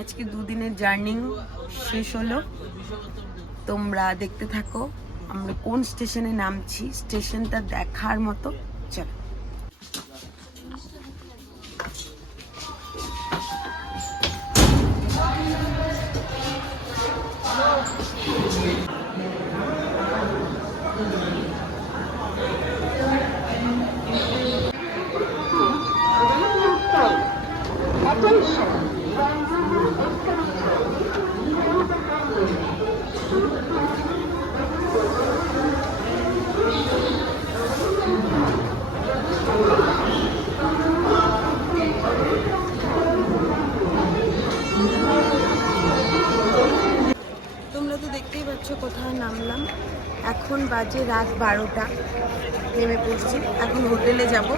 আজকে দুদিনের জার্নি শেষ হলো। তোমরা দেখতে থাকো আমরা কোন স্টেশনে নামছি, স্টেশনটা দেখার মতো। চলো। তোমরা তো দেখতেই পাচ্ছ কোথায় নামলাম। এখন বাজে রাত 12টা। নেমে পড়ছি, এখন হোটেলে যাব।